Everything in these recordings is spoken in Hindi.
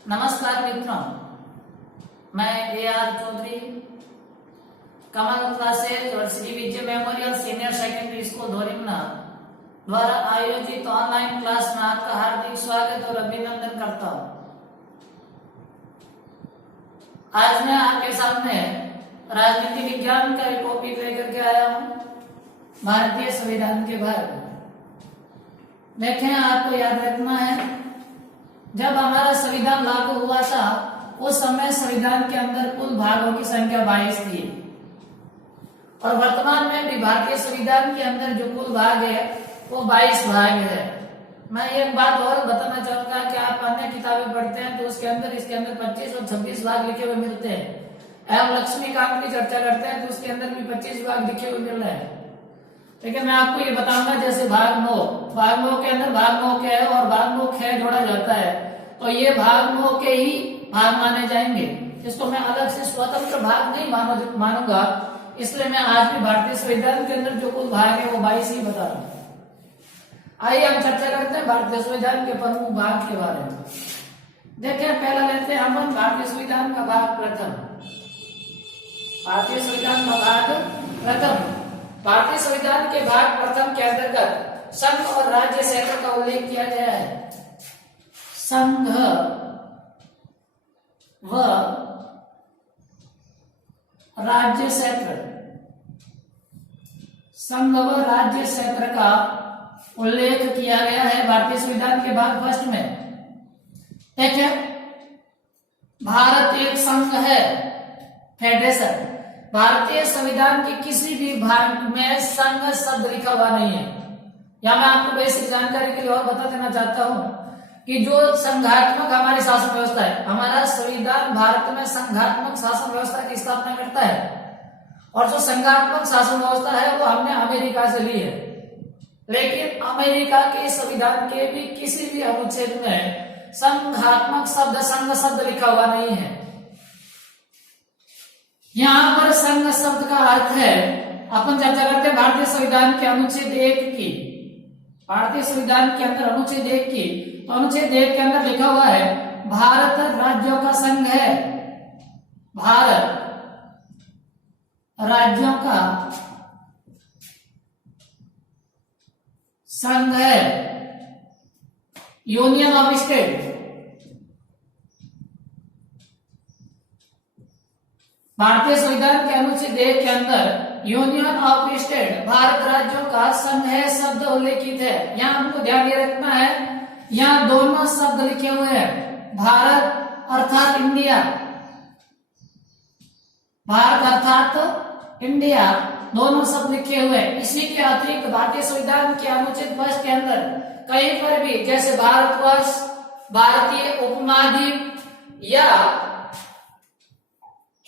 नमस्कार मित्रों, मैं AR चौधरी कमल क्लासेज और Shri Vijay memorial senior secondary school Dhorimana द्वारा आयोजित ऑनलाइन क्लास में आपका हार्दिक स्वागत और अभिनंदन करता हूं। आज मैं आपके सामने राजनीति विज्ञान का एक टॉपिक लेकर के आया हूं, भारतीय संविधान के बारे में। देखें, आपको याद रखना है, जब हमारा संविधान लागू हुआ था उस समय संविधान के अंदर कुल भागों की संख्या 22 थी और वर्तमान में भी भारतीय संविधान के अंदर जो कुल भाग है वो 22 भाग है। मैं एक बात और बताना चाहूंगा कि आप अन्य किताबें पढ़ते हैं तो इसके अंदर 25 और 26 भाग लिखे हुए मिलते हैं। एवं लक्ष्मीकांत की चर्चा करते हैं तो उसके अंदर भी 25 भाग लिखे हुए मिल रहे हैं। लेकिन मैं आपको ये बताऊंगा, जैसे भाग 9 के अंदर भाग 9 के है और भाग 9 ख जोड़ा जाता है तो ये भाग 9 के ही भाग माने जाएंगे। इसको मैं अलग से स्वतंत्र भाग नहीं मानूंगा, इसलिए मैं आज भी भारतीय संविधान के अंदर जो कुल भाग है वो 22 ही बता रहा हूं। आइए हम चर्चा करते हैं भारतीय संविधान के प्रमुख भाग के बारे में। देखिए, पहला लेते हैं हम भारतीय संविधान का भाग प्रथम। भारतीय संविधान का भाग प्रथम। भारतीय संविधान के भाग प्रथम के अंतर्गत संघ और राज्य क्षेत्र का उल्लेख किया गया है। संघ व राज्य क्षेत्र, संघ व राज्य क्षेत्र का उल्लेख किया गया है भारतीय संविधान के भाग फर्स्ट में। देखिए, भारत एक संघ है, फेडरेशन। भारतीय संविधान के किसी भी भाग में संघ शब्द लिखा हुआ नहीं है। यहां मैं आपको बेसिक जानकारी के लिए और बता देना चाहता हूं कि जो संघात्मक हमारी शासन व्यवस्था है, हमारा संविधान भारत में संघात्मक शासन व्यवस्था की स्थापना करता है और जो संघात्मक शासन व्यवस्था है वो हमने अमेरिका से ली है। लेकिन अमेरिका के संविधान के भी किसी भी अनुच्छेद में संघात्मक शब्द, संघ शब्द लिखा हुआ नहीं है। यहां पर संघ शब्द का अर्थ है, अपन चर्चा करते हैं भारतीय संविधान के अनुच्छेद 1 की। भारतीय संविधान के अंदर अनुच्छेद 1 की, तो अनुच्छेद 1 के अंदर लिखा हुआ है भारत राज्यों का संघ है। भारत राज्यों का संघ है, यूनियन ऑफ स्टेट। भारतीय संविधान के अनुच्छेद 1 के अंदर यूनियन ऑफ स्टेट, भारत राज्यों का संघ है शब्द उल्लेखित है। यहां हमको ध्यान ये रखना है, यहां दोनों शब्द लिखे हुए हैं, भारत अर्थात इंडिया, भारत अर्थात इंडिया, दोनों शब्द लिखे हुए हैं। इसी के अतिरिक्त भारतीय संविधान के अनुच्छेद 1 के अंदर कहीं पर भी, जैसे भारतवर्ष, भारतीय उपमहाद्वीप या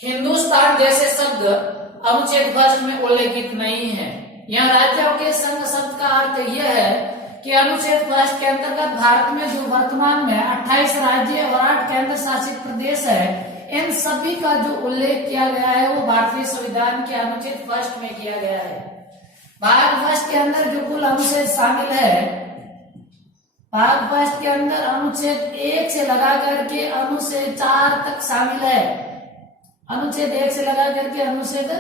हिंदुस्तान जैसे शब्द अनुच्छेद 1 में उल्लेखित नहीं है। यहाँ राज्यों के संघ शब्द का अर्थ यह है कि अनुच्छेद 1 के अंतर्गत भारत में जो वर्तमान में 28 राज्य और 8 केंद्र शासित प्रदेश है, इन सभी का जो उल्लेख किया गया है वो भारतीय संविधान के अनुच्छेद 1 में किया गया है। भाग 1 के अंदर जो कुल अनुच्छेद शामिल है, भाग 1 के अंदर अनुच्छेद 1 से लगा करके अनुच्छेद 4 तक शामिल है। अनुच्छेद 1 से लगा करके अनुच्छेद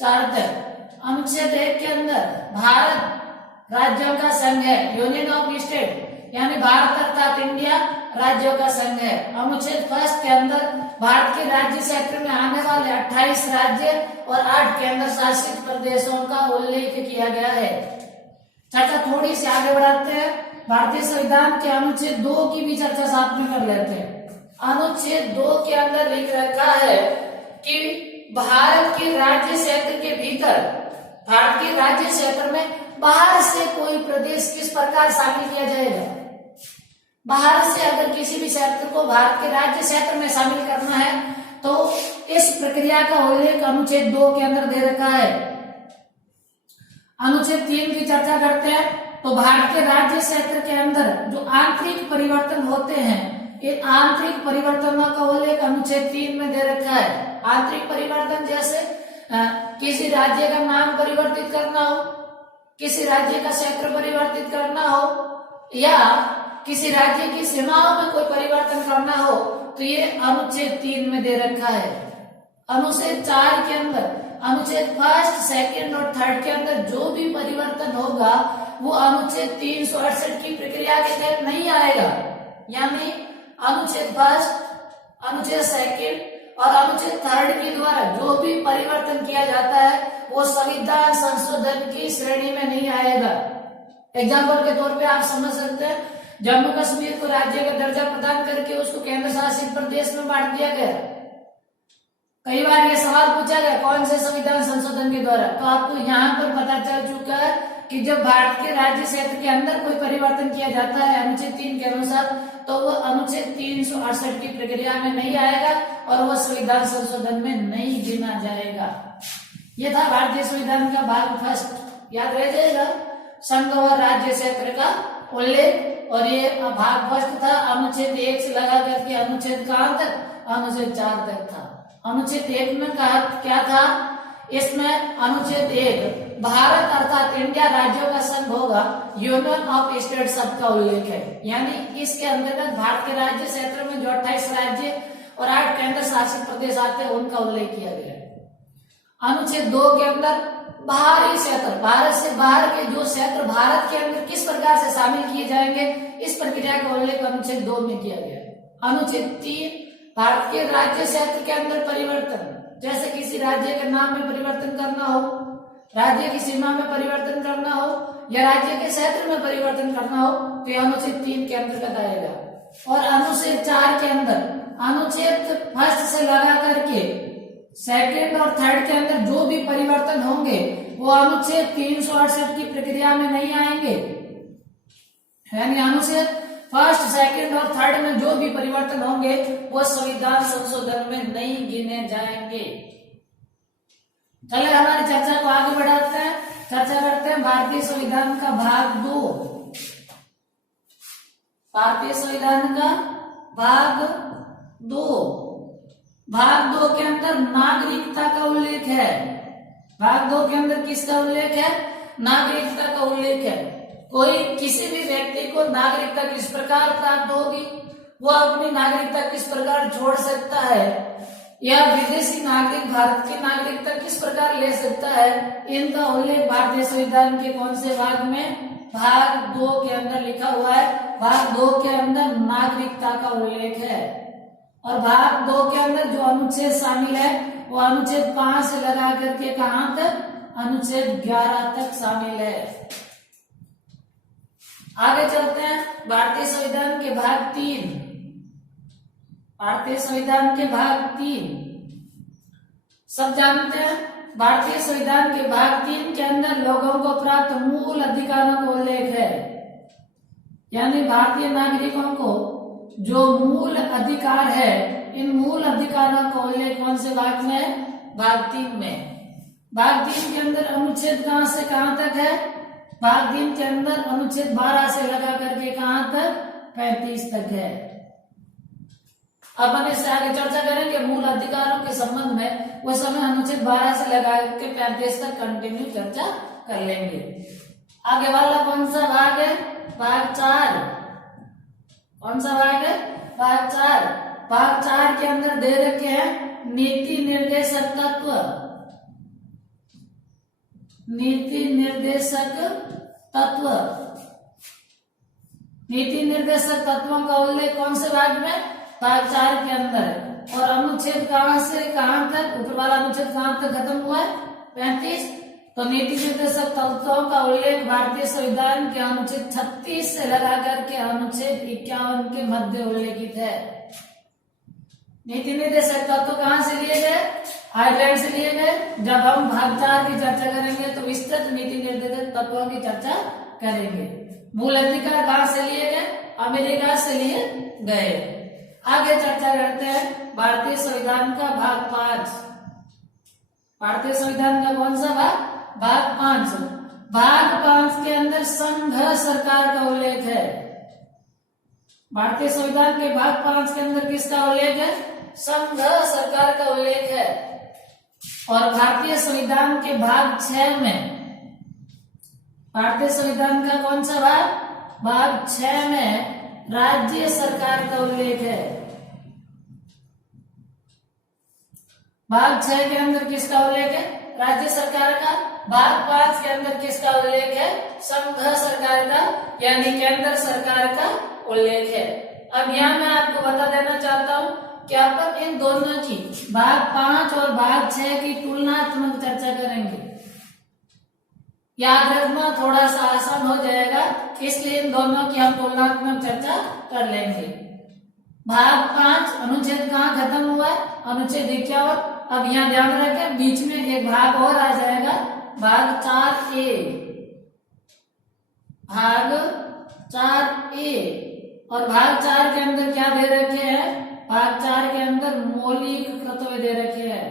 4 तक। अनुच्छेद 1 के अंदर भारत राज्यों का संघ है, यूनियन ऑफ स्टेट, यानी भारत अर्थात इंडिया राज्यों का संघ है। अनुच्छेद 1 के अंदर भारत के राज्य क्षेत्र में आने वाले 28 राज्य और 8 केंद्र शासित प्रदेशों का उल्लेख किया गया है। चर्चा थोड़ी सी आगे बढ़ाते हैं, भारतीय संविधान के अनुच्छेद 2 की भी चर्चा साथ में कर लेते हैं। अनुच्छेद 2 के अंदर लिख रखा है कि भारत के राज्य क्षेत्र के भीतर, भारत के राज्य क्षेत्र में बाहर से कोई प्रदेश किस प्रकार शामिल किया जाएगा। बाहर से अगर किसी भी क्षेत्र को भारत के राज्य क्षेत्र में शामिल करना है तो इस प्रक्रिया का उल्लेख अनुच्छेद 2 के अंदर दे रखा है। अनुच्छेद 3 की चर्चा करते हैं तो भारत के राज्य क्षेत्र के अंदर जो आंतरिक परिवर्तन होते हैं, इन आंतरिक परिवर्तनों का उल्लेख अनुच्छेद 3 में दे रखा है। आंतरिक परिवर्तन जैसे किसी राज्य का नाम परिवर्तित करना हो, किसी राज्य का क्षेत्र परिवर्तित करना हो या किसी राज्य की सीमाओं में कोई परिवर्तन करना हो तो ये अनुच्छेद 3 में दे रखा है। अनुच्छेद 4 के अंदर अनुच्छेद 1, 2 और 3 के अंदर जो भी परिवर्तन होगा वो अनुच्छेद 368 की प्रक्रिया के तहत नहीं आएगा। यानी अनुच्छेद 1, अनुच्छेद 2 और अनुच्छेद 3 के द्वारा जो भी परिवर्तन किया जाता है वो संविधान संशोधन की श्रेणी में नहीं आएगा। एग्जाम्पल के तौर पे आप समझ सकते हैं, जम्मू कश्मीर को राज्य का दर्जा प्रदान करके उसको केंद्र शासित प्रदेश में बांट दिया गया। कई बार ये सवाल पूछा गया कौन से संविधान संशोधन के द्वारा, तो आपको यहाँ पर पता चल चुका है कि जब भारत के राज्य क्षेत्र के अंदर कोई परिवर्तन किया जाता है अनुच्छेद 3 के अनुसार, तो वो अनुच्छेद 368 की प्रक्रिया में नहीं आएगा और वो संविधान संशोधन में नहीं गिना जाएगा। ये था भारतीय संविधान का भाग फर्स्ट, याद रह जाएगा, संघ और राज्य क्षेत्र का उल्लेख। और ये भाग फर्स्ट था अनुच्छेद 1 से लगा करके अनुच्छेद कहां तक, अनुच्छेद 4 तक था। अनुच्छेद 1 में कहा क्या था, इसमें अनुच्छेद 1 भारत अर्थात इंडिया राज्यों का संघ होगा, यूनियन ऑफ स्टेट शब्द का उल्लेख है। यानी इसके अंतर्गत भारत के राज्य क्षेत्र में जो 28 राज्य और 8 केंद्र शासित प्रदेश आते हैं उनका उल्लेख किया गया है। अनुच्छेद 2 के अंदर बाहरी क्षेत्र, भारत से बाहर के जो क्षेत्र भारत के अंदर किस प्रकार से शामिल किए जाएंगे, इस प्रक्रिया का उल्लेख अनुच्छेद 2 में किया गया। अनुच्छेद 3 भारत के राज्य क्षेत्र के अंदर परिवर्तन, जैसे किसी राज्य के नाम में परिवर्तन करना हो, राज्य की सीमा में परिवर्तन करना हो या राज्य के क्षेत्र में परिवर्तन करना हो, तो यह अनुच्छेद 3 के अंतर्गत आएगा। और अनुच्छेद 4 के अंदर अनुच्छेद 1 से लगा करके 2 और 3 के अंदर जो भी परिवर्तन होंगे वो अनुच्छेद 368 की प्रक्रिया में नहीं आएंगे। यानी अनुच्छेद 1, 2 और 3 में जो भी परिवर्तन होंगे वो संविधान संशोधन में नहीं गिने जाएंगे। चलिए हमारी चर्चा को आगे बढ़ाते हैं, चर्चा करते हैं भारतीय संविधान का भाग 2। भारतीय संविधान का भाग 2, भाग 2 के अंदर नागरिकता का उल्लेख है। भाग 2 के अंदर किसका उल्लेख है, नागरिकता का उल्लेख है। कोई किसी भी व्यक्ति को नागरिकता किस प्रकार प्राप्त होगी, वो अपनी नागरिकता किस प्रकार छोड़ सकता है, या विदेशी नागरिक भारत की नागरिकता किस प्रकार ले सकता है, इनका उल्लेख भारतीय संविधान के कौन से भाग में, भाग 2 के अंदर लिखा हुआ है। भाग 2 के अंदर नागरिकता का उल्लेख है। और भाग 2 के अंदर जो अनुच्छेद शामिल है वो अनुच्छेद 5 से लगा करके कहां तक, अनुच्छेद 11 तक शामिल है। आगे चलते हैं भारतीय संविधान के भाग 3। भारतीय संविधान के भाग 3 सब जानते हैं। भारतीय संविधान के भाग 3 के अंदर लोगों को प्राप्त मूल अधिकारों का उल्लेख है। यानी भारतीय नागरिकों को जो मूल अधिकार है, इन मूल अधिकारों का उल्लेख कौन से भाग में है, भाग 3 में। भाग 3 के अंदर अनुच्छेद कहां से कहां तक है, भाग 3 के अंदर अनुच्छेद 12 से लगा करके कहां तक, 35 तक है। अब हम इससे आगे चर्चा करेंगे मूल अधिकारों के संबंध में, उस समय अनुच्छेद 12 से लगा के 35 तक कंटिन्यू चर्चा कर लेंगे। आगे वाला कौन सा भाग है, भाग 4। कौन सा भाग है, भाग 4। भाग 4 के अंदर दे रखे हैं नीति निर्देशक तत्व। नीति निर्देशक तत्व, नीति निर्देशक तत्वों का उल्लेख कौन से भाग में, भाग 4 के अंदर है। और अनुच्छेद कहां से कहां तक, ऊपर वाला अनुच्छेद कहां तक खत्म हुआ है, 35। तो नीति निर्देशक तत्वों का उल्लेख भारतीय संविधान के अनुच्छेद 36 से लगा करके अनुच्छेद 51 के मध्य उल्लेखित है। नीति निर्देशक तत्व कहां से लिए गए, आयरलैंड से लिए गए। जब हम भाग 4 की चर्चा करेंगे तो विस्तृत नीति निर्देशक तत्वों की चर्चा करेंगे। मूल अधिकार कहां से लिए गए, अमेरिका से लिए गए। आगे चर्चा करते हैं भारतीय संविधान का भाग 5। भारतीय संविधान का कौन सा भाग, भाग 5। भाग 5 के अंदर संघ सरकार का उल्लेख है। भारतीय संविधान के भाग 5 के अंदर किसका उल्लेख है, संघ सरकार का उल्लेख है। और भारतीय संविधान के भाग 6 में, भारतीय संविधान का कौन सा भाग, भाग 6 में राज्य सरकार का उल्लेख है। भाग 6 के अंदर किसका उल्लेख है? राज्य सरकार का। भाग 5 के अंदर किसका उल्लेख है? संघ सरकार का, यानी केंद्र सरकार का उल्लेख है। अब यहाँ मैं आपको बता देना चाहता हूँ कि अपन इन दोनों की भाग 5 और भाग 6 की तुलनात्मक चर्चा करेंगे। याद रखना, थोड़ा सा आसान हो जाएगा, इसलिए इन दोनों की हम तुलनात्मक चर्चा कर लेंगे। भाग 5 अनुच्छेद कहाँ खत्म हुआ है? अनुच्छेद 51। अब यहाँ ध्यान रखें, बीच में एक भाग और आ जाएगा, भाग 4A। भाग 4A और भाग 4 के अंदर क्या दे रखे हैं? भाग 4 के अंदर मौलिक कर्तव्य दे रखे हैं।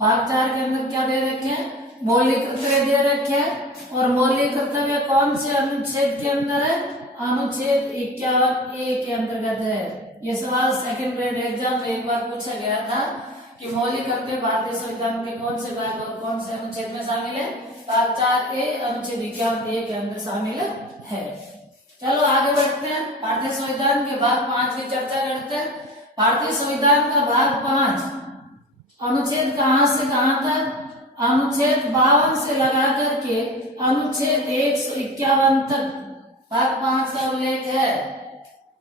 भाग 4 के अंदर क्या दे रखे हैं? मौलिक कर्तव्य दे रखे हैं। और मौलिक कर्तव्य कौन से अनुच्छेद के अंदर है? अनुच्छेद 51A के अंतर्गत है। ये सवाल सेकंड ग्रेड एग्जाम में एक बार पूछा गया था कि मौलिक कर्तव्य भारतीय संविधान के कौन से भाग और कौन से अनुच्छेद में शामिल है? भाग 4A अनुच्छेद 51A के अंदर शामिल है। चलो आगे बढ़ते हैं, भारतीय संविधान के भाग 5 की चर्चा करते हैं। भारतीय संविधान का भाग 5 अनुच्छेद कहां से कहां तक? अनुच्छेद 52 से लगा करके अनुच्छेद 151 तक भाग 5 का उल्लेख है।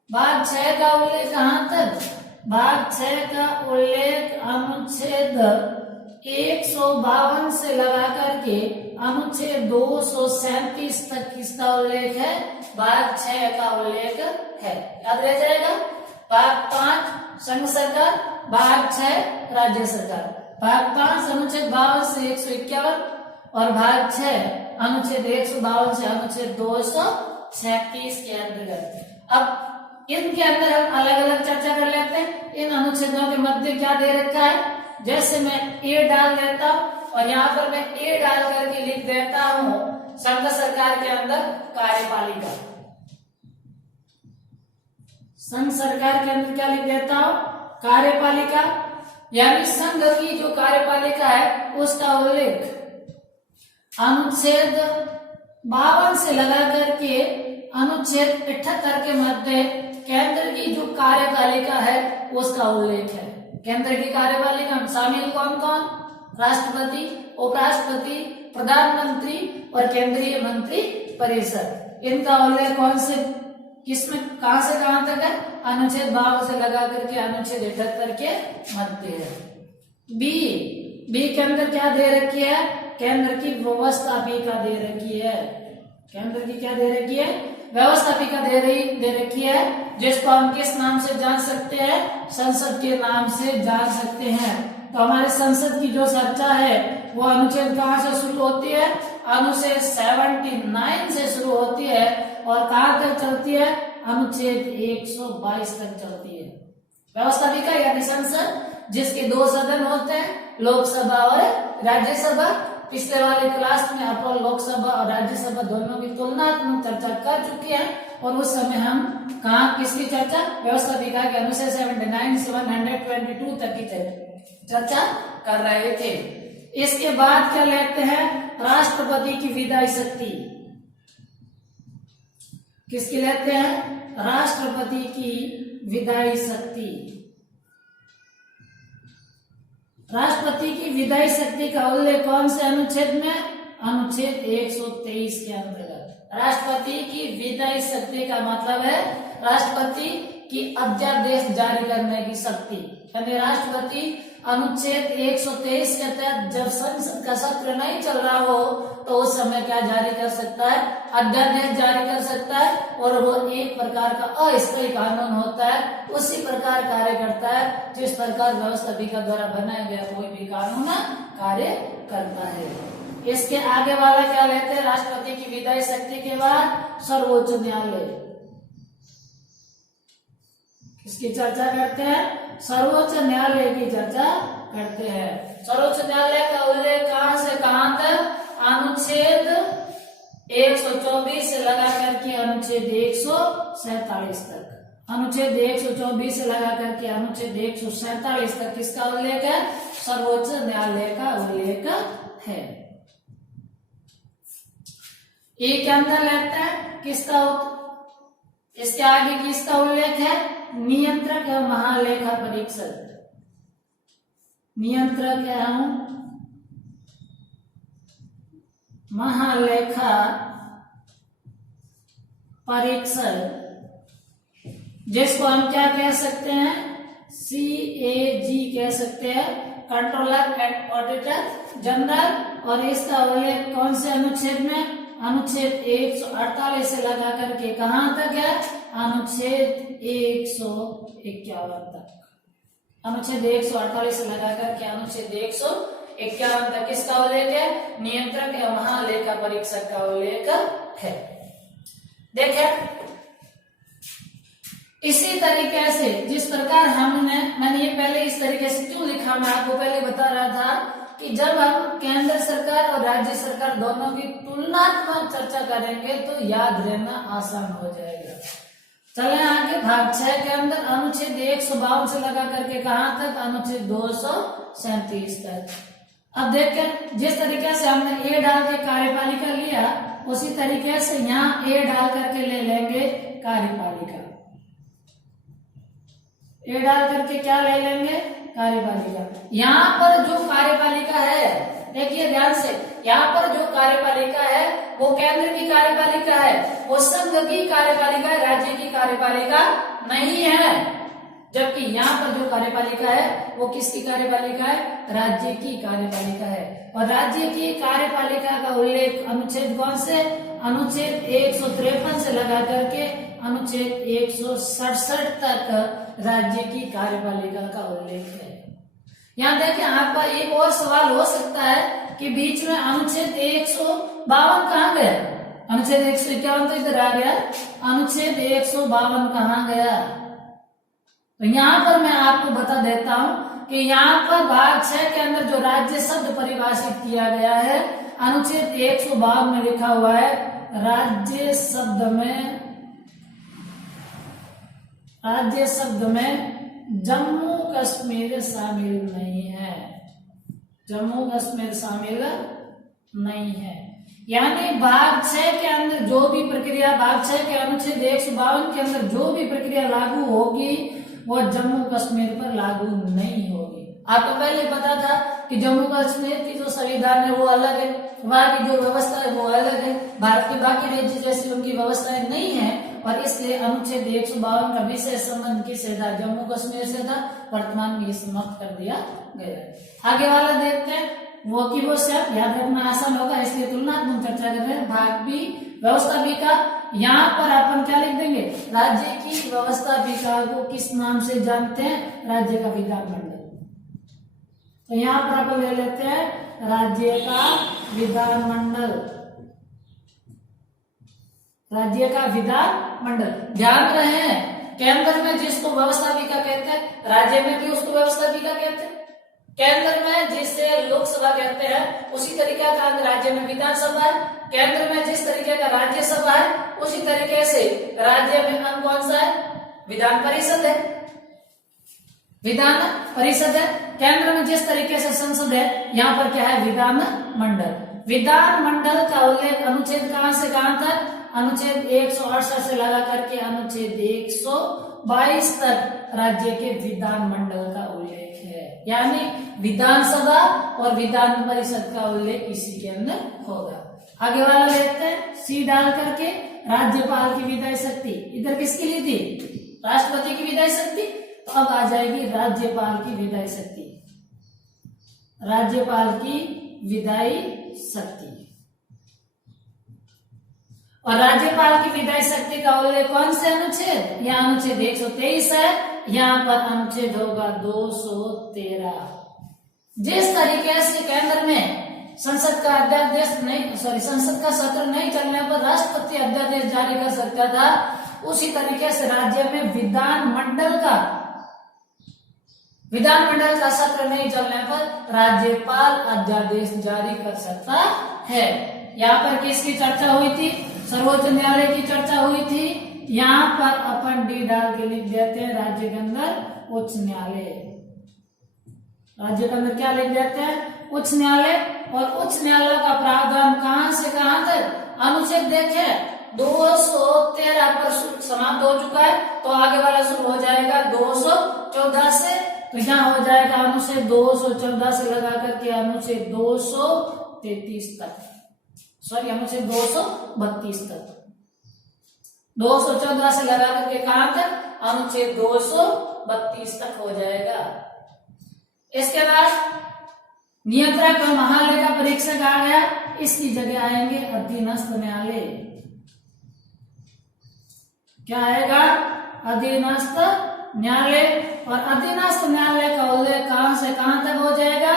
भाग 6 का उल्लेख कहां तक? भाग 6 का उल्लेख अनुच्छेद 152 से लगा करके अनुच्छेद 237 तक किसका उल्लेख है? भाग 6 का उल्लेख है। याद रह जाएगा। भाग 5 संघ सरकार, भाग 6 राज्य सरकार। भाग 5 अनुच्छेद 52 से 151 और भाग 6 अनुच्छेद 152 से अनुच्छेद 236 के अंतर्गत। अब इनके अंदर हम अलग अलग चर्चा कर लेते हैं। इन अनुच्छेदों के मध्य क्या दे रखा है? जैसे मैं ए डाल देता हूं और यहाँ पर मैं ए डाल करके लिख देता हूं संघ सरकार के अंदर कार्यपालिका। संघ सरकार के अंदर क्या लिख देता हूं? कार्यपालिका, यानी संघ की जो कार्यपालिका है उसका उल्लेख अनुच्छेद 52 से लगा करके अनुच्छेद 78 के मध्य केंद्र की जो कार्यपालिका है उसका उल्लेख है। केंद्र की कार्यपालिका में शामिल कौन कौन? राष्ट्रपति, उपराष्ट्रपति, प्रधानमंत्री और केंद्रीय मंत्री परिषद। इनका उल्लेख कौन से किसमें कहां से कहां तक है? अनुच्छेद 52 से लगा करके अनुच्छेद 78 के मध्य है। बी के अंदर क्या दे रखी है? केंद्र की व्यवस्थापिका दे रखी है। केंद्र की क्या दे रखी है? व्यवस्थापिका दे रखी है, जिसको हम किस नाम से जान सकते हैं? संसद के नाम से जान सकते हैं। तो हमारे संसद की जो चर्चा है वो अनुच्छेद कहां से शुरू होती है? अनुच्छेद 79 से शुरू होती है और कहां तक चलती है? अनुच्छेद 122 तक चलती है। व्यवस्थापिका यानी संसद, जिसके 2 सदन होते हैं, लोकसभा और राज्यसभा। पिछले वाले क्लास में अपन लोकसभा और राज्यसभा दोनों की तुलनात्मक चर्चा कर चुके हैं और उस समय हम कहा किसकी चर्चा? व्यवस्थापिका के अनुच्छेद 79 से 122 तक की चर्चा कर रहे थे। इसके बाद क्या लेते हैं? राष्ट्रपति की विधायी शक्ति। किसकी लेते हैं? राष्ट्रपति की विधायी शक्ति। राष्ट्रपति की विधायी शक्ति का उल्लेख कौन से अनुच्छेद में? अनुच्छेद 123 के अंतर्गत। राष्ट्रपति की विधायी शक्ति का मतलब है राष्ट्रपति की अध्यादेश जारी करने की शक्ति। यानी राष्ट्रपति अनुच्छेद 123 के तहत जब संसद का सत्र नहीं चल रहा हो तो उस समय क्या जारी कर सकता है? अध्यादेश जारी कर सकता है और वो एक प्रकार का अस्थायी कानून होता है, उसी प्रकार कार्य करता है जिस प्रकार व्यवस्थापिका द्वारा बनाया गया कोई भी कानून कार्य करता है। इसके आगे वाला क्या लेते हैं? राष्ट्रपति की विधायी शक्ति के बाद सर्वोच्च न्यायालय। किसकी चर्चा करते हैं? सर्वोच्च न्यायालय की चर्चा करते हैं। सर्वोच्च न्यायालय का उल्लेख कहां से कहां तक? अनुच्छेद 124 से लगा करके अनुच्छेद 147 तक। अनुच्छेद 124 से लगा करके अनुच्छेद 147 तक किसका उल्लेख है? सर्वोच्च न्यायालय का उल्लेख है। ए के अंदर लेते हैं किसका? इसके आगे किसका उल्लेख है? नियंत्रक एवं महालेखा परीक्षक। नियंत्रक एवं महालेखा परीक्षक, जिसको हम क्या कह सकते हैं, CAG कह सकते हैं, कंट्रोलर एंड ऑडिटर जनरल। और इसका उल्लेख कौन से अनुच्छेद में, अनुच्छेद 148 से लगा करके कहां तक है, अनुच्छेद 151 तक। अनुच्छेद 148 से लगा करके अनुच्छेद 151 तक किसका उल्लेख है, नियंत्रक या महालेखा परीक्षक का उल्लेख है। देखें इसी तरीके से जिस प्रकार मैंने ये पहले इस तरीके से क्यों लिखा, मैं आपको पहले बता रहा था कि जब हम केंद्र सरकार और राज्य सरकार दोनों की तुलनात्मक चर्चा करेंगे तो याद रहना आसान हो जाएगा। चले आगे भाग 6 के अंदर अनुच्छेद 152 से लगा करके कहां तक, अनुच्छेद 237 तक। अब देखें जिस तरीके से हमने ए डाल के कार्यपालिका लिया, उसी तरीके से यहाँ ए डाल करके ले लेंगे कार्यपालिका। ए डाल करके क्या ले लेंगे, कार्यपालिका। यहाँ पर जो कार्यपालिका है, देखिए ध्यान से, यहाँ पर जो कार्यपालिका है वो केंद्र की कार्यपालिका है, वो संघ की कार्यपालिका है, राज्य की कार्यपालिका नहीं है। जबकि यहाँ पर जो कार्यपालिका है वो किसकी कार्यपालिका है, राज्य की कार्यपालिका है। और राज्य की कार्यपालिका का उल्लेख अनुच्छेद कौन से, अनुच्छेद 153 से लगा करके अनुच्छेद 167 तक राज्य की कार्यपालिका का उल्लेख है। यहाँ देखें आपका एक और सवाल हो सकता है कि बीच में अनुच्छेद 152 कहाँ गया, अनुच्छेद 151 तो इधर आ गया, अनुच्छेद 152 कहाँ गया। तो यहाँ पर मैं आपको बता देता हूं कि यहाँ पर भाग 6 के अंदर जो राज्य शब्द परिभाषित किया गया है, अनुच्छेद 152 में लिखा हुआ है, राज्य शब्द में जम्मू कश्मीर शामिल नहीं है, जम्मू कश्मीर शामिल नहीं है। यानी भाग 6 के अंदर जो भी प्रक्रिया, भाग 6 के अनुच्छेद 152 के अंदर जो भी प्रक्रिया लागू होगी वो जम्मू कश्मीर पर लागू नहीं होगी। आपको पहले पता था कि जम्मू कश्मीर की जो संविधान है वो अलग है, वहां की जो व्यवस्था है वो अलग है, भारत के बाकी राज्य जैसी उनकी व्यवस्थाएं नहीं है, और इसलिए अनुच्छेद 152 का विशेष संबंध किससे था, जम्मू कश्मीर से था। वर्तमान में समाप्त कर दिया गया। आगे वाला देखते हैं, वो की वो से याद रखना आसान होगा, इसलिए तुलनात्मक चर्चा कर रहे हैं। भाग बी व्यवस्थापिका, यहाँ पर अपन क्या लिख देंगे, राज्य की व्यवस्थापिका को किस नाम से जानते हैं, राज्य का विधानमंडल। तो यहाँ पर अपन ले लेते हैं राज्य का विधानमंडल, राज्य का विधानमंडल। ध्यान रहे केंद्र में जिसको व्यवस्थापिका कहते हैं, राज्य में भी उसको व्यवस्थापिका कहते हैं। केंद्र में जिसे लोकसभा कहते हैं उसी तरीके का राज्य में विधानसभा है, केंद्र में जिस तरीके का राज्यसभा है उसी तरीके से राज्य में अंग कौन सा है, विधान परिषद है, विधान परिषद है। केंद्र में जिस तरीके से संसद है, यहाँ पर क्या है, विधान मंडल। विधान मंडल का उल्लेख अनुच्छेद कहां से कहां तक, अनुच्छेद 168 से लगा करके अनुच्छेद 122 तक राज्य के विधान मंडल का उल्लेख है। यानी विधानसभा और विधान परिषद का उल्लेख इसी के अंदर होगा। आगे वाला देखते हैं, सी डाल करके राज्यपाल की विधायी शक्ति, इधर किसके लिए थी, राष्ट्रपति की विधायी शक्ति। तो अब आ जाएगी राज्यपाल की विधायी शक्ति, राज्यपाल की विधायी शक्ति। और राज्यपाल की विधायी शक्ति का उल्लेख कौन से अनुच्छेद, यहाँ अनुच्छेद 123 है, यहाँ पर अनुच्छेद होगा 213। जिस तरीके से केंद्र में संसद का अध्यादेश नहीं, संसद का सत्र नहीं चलने पर राष्ट्रपति अध्यादेश जारी कर सकता था, उसी तरीके से राज्य में विधानमंडल का सत्र नहीं चलने पर राज्यपाल अध्यादेश जारी कर सकता है। यहाँ पर किसकी चर्चा हुई थी, सर्वोच्च न्यायालय की चर्चा हुई थी। यहाँ पर अपन डी डाल के लिख देते हैं, राज्य के अंदर उच्च न्यायालय, राज्य के अंदर क्या लिख देते हैं, उच्च न्यायालय। और उच्च न्यायालय का प्रावधान कहां से कहां तक, अनुच्छेद देखे 213 पर समाप्त हो चुका है, तो आगे वाला शुरू हो जाएगा 214 से तो यहाँ हो जाएगा अनुच्छेद 214 से लगा करके अनुच्छेद 233 तक, सॉरी अनुच्छेद 232 तक, 214 से लगा करके कहां तक, अनुच्छेद 232 तक हो जाएगा। इसके बाद नियंत्रक और महालेखा परीक्षक आ गया, इसकी जगह आएंगे अधीनस्थ न्यायालय। क्या आएगा, अधीनस्थ न्यायालय। और अधीनस्थ न्यायालय का उल्लेख कहां से कहां तक हो जाएगा,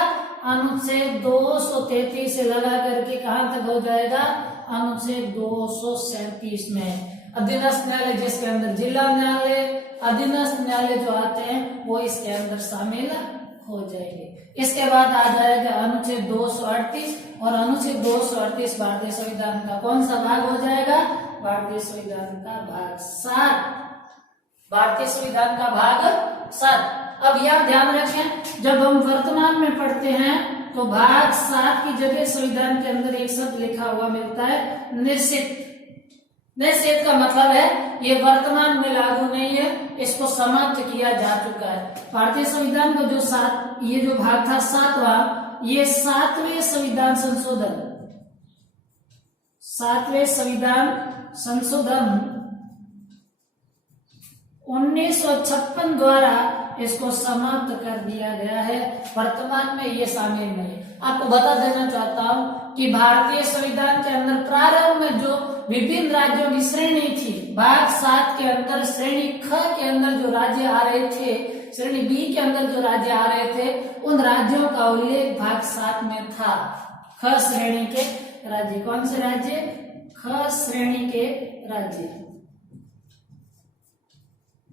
अनुच्छेद 233 से लगा करके कहां तक हो जाएगा, अनुच्छेद 237 में। अधीनस्थ न्यायालय जिसके अंदर जिला न्यायालय, अधीनस्थ न्यायालय जो आते हैं वो इसके अंदर शामिल हो जाएंगे। इसके बाद आ जाएगा अनुच्छेद 238 और अनुच्छेद 238 भारतीय संविधान का कौन सा भाग हो जाएगा, भारतीय संविधान का भाग 7, भारतीय संविधान का भाग 7। अब यह ध्यान रखें, जब हम वर्तमान में पढ़ते हैं तो भाग 7 की जगह संविधान के अंदर एक शब्द लिखा हुआ मिलता है निश्चित। निश्चित का मतलब है ये वर्तमान में लागू नहीं है, इसको समाप्त किया जा चुका है। भारतीय संविधान का जो ये जो भाग था 7वां, ये 7वें संविधान संशोधन, 7वें संविधान संशोधन 1956 द्वारा इसको समाप्त कर दिया गया है। वर्तमान में ये शामिल नहीं। आपको बता देना चाहता हूं कि भारतीय संविधान के अंदर प्रारंभ में जो विभिन्न राज्यों की श्रेणी थी, भाग 7 के अंदर श्रेणी ख के अंदर जो राज्य आ रहे थे, श्रेणी बी के अंदर जो राज्य आ रहे थे, उन राज्यों का उल्लेख भाग 7 में था। ख श्रेणी के राज्य, कौन से राज्य, ख श्रेणी के राज्य,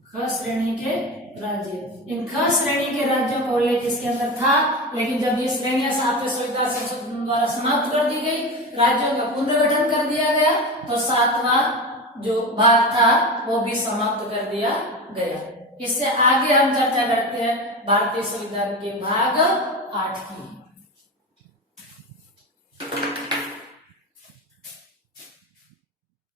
ख श्रेणी के राज्य। इन ख श्रेणी के राज्यों का उल्लेख इसके अंदर था, लेकिन जब ये श्रेणियां 7वें संविधान संशोधन द्वारा समाप्त कर दी गई, राज्यों का पुनर्गठन कर दिया गया, तो 7वां जो भाग था वो भी समाप्त कर दिया गया। इससे आगे हम चर्चा करते हैं भारतीय संविधान के भाग 8 की।